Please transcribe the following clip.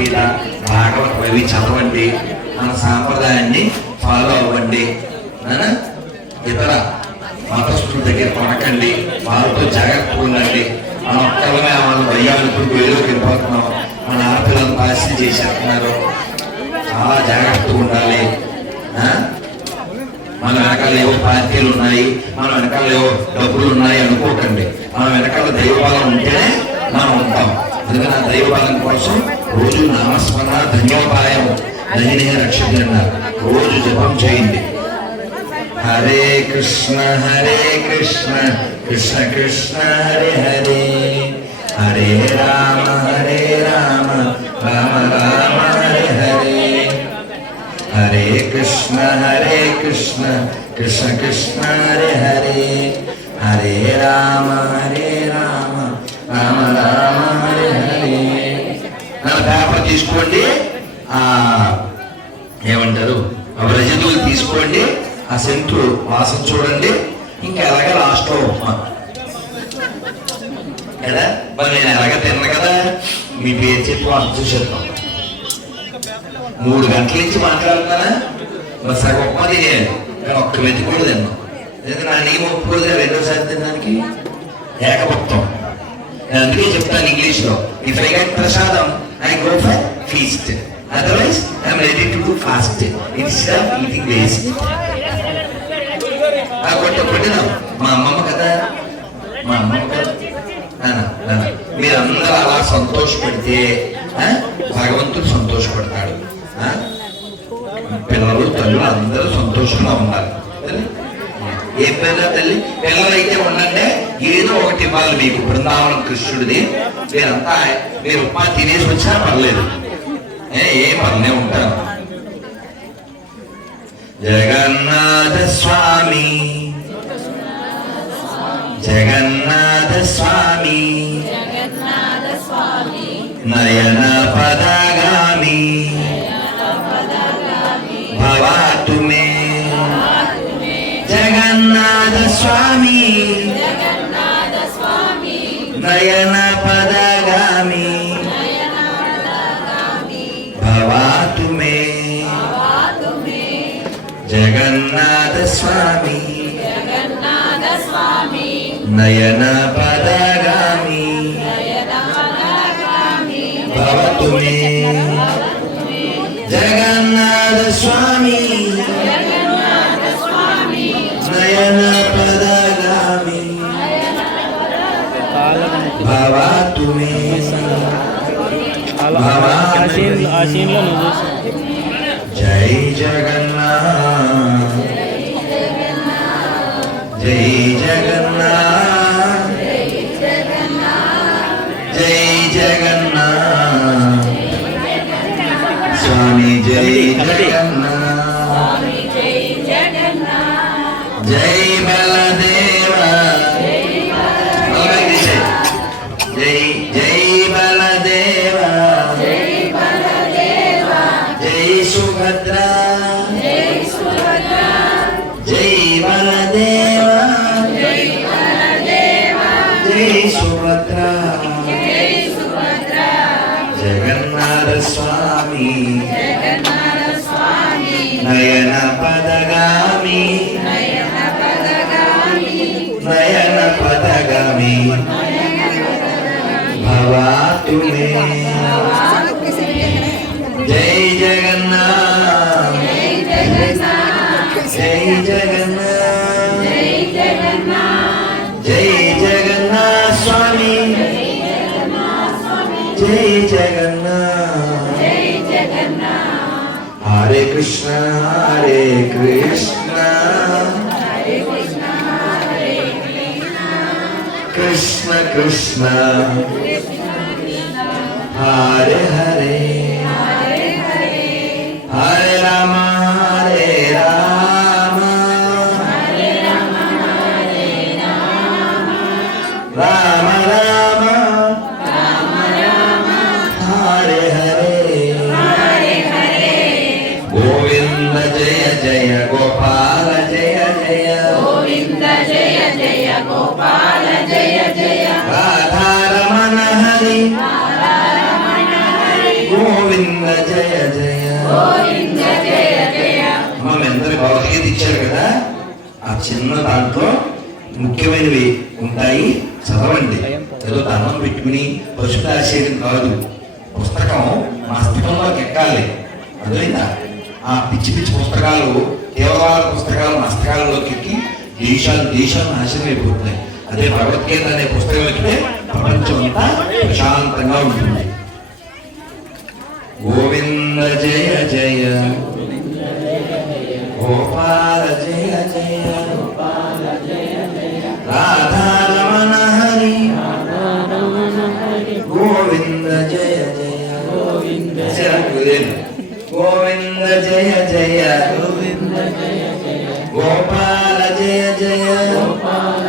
భగవద్గీత భాగవతం అవి చదవండి మన సాంప్రదాయాన్ని ఫాలో అవ్వండి. ఇతర మతస్థుల దగ్గర కొనకండి వాళ్ళతో జాగ్రత్తగా ఉండండి. మన ఒక్కలమే వాళ్ళ దయ్యాలకు వేలోకి వెళ్ళిపోతున్నాం మన ఆడపిల్లలను పాసి చేసేస్తున్నారు. చాలా జాగ్రత్తగా ఉండాలి. మన వెనకాల ఏవో పార్టీలు ఉన్నాయి మన వెనకాల ఏవో డబ్బులు ఉన్నాయి అనుకోకండి. మన వెనకాల దైవబలం ఉంటేనే మనం ఉంటాం. అందుకని ఆ దైవబలం కోసం రోజు నామస్మరణ ధన్యోపాయం దహినే రక్షిత అన్నారు రోజు జపం చేయండి. హరే కృష్ణ హరే కృష్ణ. కృష్ణ కృష్ణ హరే హరే. హరే రామ హరే రామ. రామ రామ హరే హరే. హరే కృష్ణ హరే కృష్ణ. కృష్ణ కృష్ణ హరే హరే. హరే రామ హరే రామ. రామ రామ హరే హరే. నా పేపర్ తీసుకోండి. ఆ ఏమంటారు? రజతులు తీసుకోండి. ఆ సెంటు వాసన చూడండి. ఇంకా ఎలాగ లాస్ట్లో ఉప్మా. కదా? మరి నేను ఎలాగ తిన్న కదా? మీ పేరు చెప్పి వాసన చూసేద్దాం. మూడు గంటల నుంచి మాట్లాడుతున్నానా? మరి సగం ఉప్మా తినేయాలి. కానీ ఒక్క మెతి కూడా తిన్నాం. ఎందుకంటే నా నియమం ఒప్పుకోదుగా రెండోసారి తినడానికి? ఏకభక్తం నేను అందుకే చెప్తాను ఇంగ్లీష్లో. If I got prasadam I go for feast otherwise I'm ready to do fast it's eating waste ఆ కొట్ట కొట్టినాం మా అమ్మమ్మ కదా? మా అమ్మమ్మ కదా? మీరందరూ అలా సంతోషపడితే భగవంతుడు సంతోషపడతాడు. పిల్లలు తల్లులు అందరూ సంతోషంగా ఉండాలి. ఏ పిల్ల తల్లి పిల్లలైతే ఉండండి. ఏదో ఒకటి ఇవ్వాలి మీకు. బృందావనం కృష్ణుడిది. మీరంతా మీరు ఉప్మా తినేసి వచ్చినా పర్లేదు. ఏ ఏ పర్లే ఉంటాను జగన్నాథ స్వామి. జగన్నాథ స్వామి. నయన పదగామి స్వామి. నయన పదగామి భవాతు మే జగన్నాథ స్వామి నయన జై జగన్నాథ్. జై జగన్నాథ్. జై జగన్నాథ్ స్వామి జై జగన్నాథ్. సుభద్ర. జై బలదేవ జై సుభద్ర. జగన్నాథ స్వామి. నయన పదగామి. నయన పదగామి. భవాతు మే జై జగన్నాథ్ జై జగన్నాథ్. జై జగన్నాథ్. స్వామి. జై జగన్నాథ్. హరే కృష్ణ హరే కృష్ణ. కృష్ణ కృష్ణ. హరే హరే. జయ గోపాల జయ జయ. గోవింద జయ జయ గోపాల జయ జయ. రాధారమణ హరి. గోవింద జయ జయ. గోవింద జయ జయ. మనం ఎందరి భగవద్గీత ఇచ్చారు కదా? ఆ చిన్న దాంట్లో ముఖ్యమైనవి ఉంటాయి. చదవండి. ఏదో దండం పెట్టుకుని రాసేయడం కాదు. పుస్తకం మస్తకంలోకి ఎక్కాలి. అర్థమైందా? ఆ పిచ్చి పిచ్చి పుస్తకాలు దేవాల పుస్తకాలు మస్తకాలలోకి ఎక్కి దేశాలు దేశాలు నాశనం అయిపోతున్నాయి. అదే భగవద్గీత అనే పుస్తకం ఎక్కితే ప్రపంచం అంతా ప్రశాంతంగా ఉంటుంది. గోవింద జయ జయ. గోపాల జయ జయ. రాధారమణ హరి గోవింద జయ జయ. గోవింద గోవింద జయ జయ గోవింద జయ జయ గోపాల జయ జయ. గోపాల